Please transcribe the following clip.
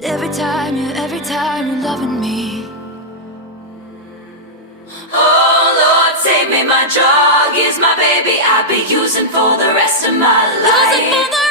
Every time you're loving me. Oh Lord, save me, my drug is my baby. I'll be using for the rest of my life.